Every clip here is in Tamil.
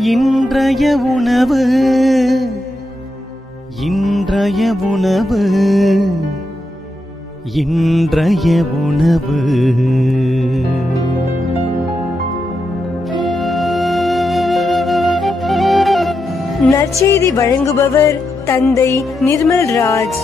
இன்றைய உணவு இன்றைய உணவு இன்றைய உணவு. நற்செய்தி வழங்குபவர் தந்தை நிர்மல் ராஜ்.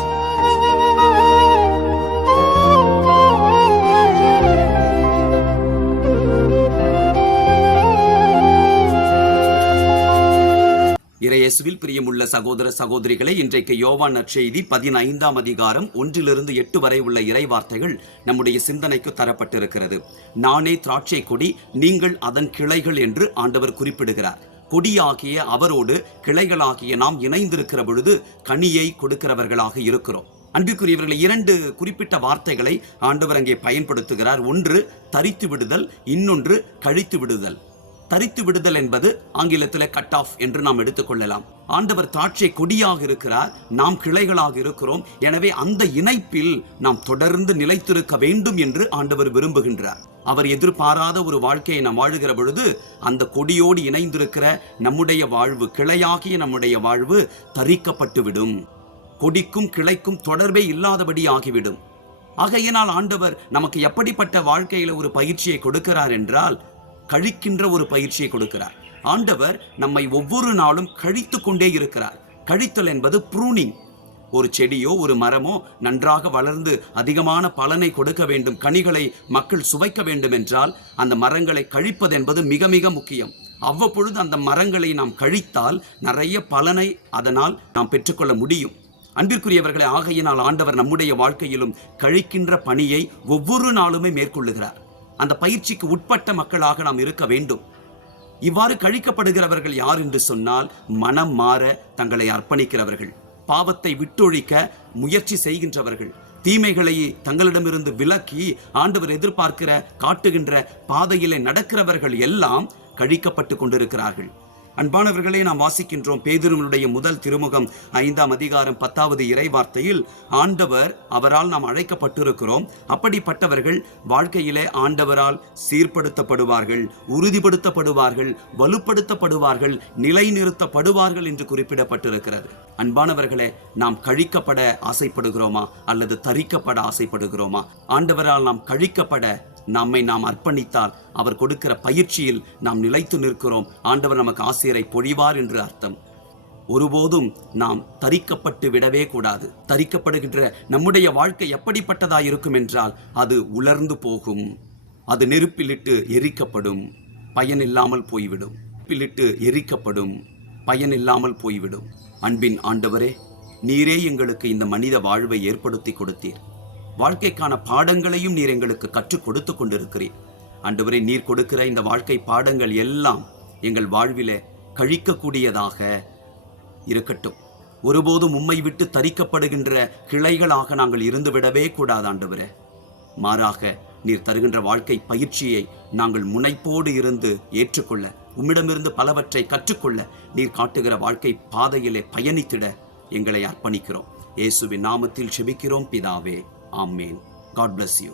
இறையேசுவில் பிரியமுள்ள சகோதர சகோதரிகளை, இன்றைக்கு யோவான் நற்செய்தி 15ஆம் அதிகாரம் 1-8 வரை உள்ள இறை வார்த்தைகள் நம்முடைய சிந்தனைக்கு தரப்பட்டிருக்கிறது. நானே திராட்சை கொடி, நீங்கள் அதன் கிளைகள் என்று ஆண்டவர் குறிப்பிடுகிறார். கொடியாகிய அவரோடு கிளைகளாகிய நாம் இணைந்திருக்கிற பொழுது கனியை கொடுக்கிறவர்களாக இருக்கிறோம். அன்பிற்குரியவர்களை, 2 குறிப்பிட்ட வார்த்தைகளை ஆண்டவர் அங்கே பயன்படுத்துகிறார். ஒன்று தரித்து விடுதல், இன்னொன்று கழித்து விடுதல். தரித்து விடுதல் என்பது ஆங்கிலத்தில் கட் ஆஃப் என்று நாம் எடுத்துக்கொள்ளலாம். ஆண்டவர் திராட்சை கொடியாக இருக்கிறார், நாம் கிளைகளாக இருக்கிறோம். எனவே அந்த இணைப்பில் நாம் தொடர்ந்து நிலைத்திருக்க வேண்டும் என்று ஆண்டவர் விரும்புகின்றார். அவர் எதிர்பாராத ஒரு வாழ்க்கையை நாம் வாழுகிற பொழுது அந்த கொடியோடு இணைந்திருக்கிற நம்முடைய வாழ்வு, கிளையாகிய நம்முடைய வாழ்வு தரிக்கப்பட்டுவிடும். கொடிக்கும் கிளைக்கும் தொடர்பே இல்லாதபடி ஆகிவிடும். ஆகையினால் ஆண்டவர் நமக்கு எப்படிப்பட்ட வாழ்க்கையில ஒரு பயிற்சியை கொடுக்கிறார் என்றால், கழிக்கின்ற ஒரு பயிற்சியை கொடுக்கிறார். ஆண்டவர் நம்மை ஒவ்வொரு நாளும் கழித்து கொண்டே இருக்கிறார். கழித்தல் என்பது ப்ரூனிங். ஒரு செடியோ ஒரு மரமோ நன்றாக வளர்ந்து அதிகமான பலனை கொடுக்க வேண்டும், கனிகளை மக்கள் சுவைக்க வேண்டும் என்றால் அந்த மரங்களை கழிப்பது என்பது மிக மிக முக்கியம். அவ்வப்பொழுது அந்த மரங்களை நாம் கழித்தால் நிறைய பலனை அதனால் நாம் பெற்றுக்கொள்ள முடியும். அன்பிற்குரியவர்களை, ஆகையினால் ஆண்டவர் நம்முடைய வாழ்க்கையிலும் கழிக்கின்ற பணியை ஒவ்வொரு நாளுமே மேற்கொள்ளுகிறார். அந்த பயிற்சிக்கு உட்பட்ட மக்களாக நாம் இருக்க வேண்டும். இவ்வாறு கழிக்கப்படுகிறவர்கள் யார் என்று சொன்னால், மனம் மாற தங்களை அர்ப்பணிக்கிறவர்கள், பாவத்தை விட்டொழிக்க முயற்சி செய்கின்றவர்கள், தீமைகளை தங்களிடமிருந்து விலக்கி ஆண்டவர் எதிர்பார்க்கிற காட்டுகின்ற பாதையிலே நடக்கிறவர்கள் எல்லாம் கழிக்கப்பட்டு கொண்டிருக்கிறார்கள். அன்பானவர்களே, நாம் வாசிக்கின்றோம் பேதுருவினுடைய முதல் திருமுகம் 5ஆம் அதிகாரம் 10வது இறை வார்த்தையில், ஆண்டவர் அவரால் நாம் அழைக்கப்பட்டிருக்கிறோம். அப்படிப்பட்டவர்கள் வாழ்க்கையிலே ஆண்டவரால் சீர்படுத்தப்படுவார்கள், உறுதிப்படுத்தப்படுவார்கள், வலுப்படுத்தப்படுவார்கள், நிலைநிறுத்தப்படுவார்கள் என்று குறிப்பிடப்பட்டிருக்கிறது. அன்பானவர்களே, நாம் கழிக்கப்பட ஆசைப்படுகிறோமா அல்லது தரிக்கப்பட ஆசைப்படுகிறோமா? ஆண்டவரால் நாம் கழிக்கப்பட நம்மை நாம் அர்ப்பணித்தால் அவர் கொடுக்கிற பயிற்சியில் நாம் நிலைத்து நிற்கிறோம். ஆண்டவர் நமக்கு ஆசீரை பொழிவார் என்று அர்த்தம். ஒருபோதும் நாம் தரிக்கப்பட்டு விடவே கூடாது. தரிக்கப்படுகின்ற நம்முடைய வாழ்க்கை எப்படிப்பட்டதாக இருக்கும் என்றால், அது உலர்ந்து போகும், அது நெருப்பிலிட்டு எரிக்கப்படும், பயனில்லாமல் போய்விடும். நெருப்பிலிட்டு எரிக்கப்படும், பயனில்லாமல் போய்விடும். அன்பின் ஆண்டவரே, நீரே எங்களுக்கு இந்த மனித வாழ்வை ஏற்படுத்தி கொடுத்தீர். வாழ்க்கைக்கான பாடங்களையும் நீர் எங்களுக்கு கற்றுக் கொடுத்து கொண்டிருக்கிறீர். ஆண்டவரே, நீர் கொடுக்கிற இந்த வாழ்க்கை பாடங்கள் எல்லாம் எங்கள் வாழ்விலே கழிக்கக்கூடியதாக இருக்கட்டும். ஒருபோதும் உம்மை விட்டு தரிக்கப்படுகின்ற கிளைகளாக நாங்கள் இருந்துவிடவே கூடாது ஆண்டவரே. மாறாக நீர் தருகின்ற வாழ்க்கை பயிற்சியை நாங்கள் முனைப்போடு இருந்து ஏற்றுக்கொள்ள, உம்மிடமிருந்து பலவற்றை கற்றுக்கொள்ள, நீர் காட்டுகிற வாழ்க்கை பாதையிலே பயணித்திட எங்களை அர்ப்பணிக்கிறோம். இயேசுவின் நாமத்தில் ஜெபிக்கிறோம் பிதாவே. Amen. God bless you.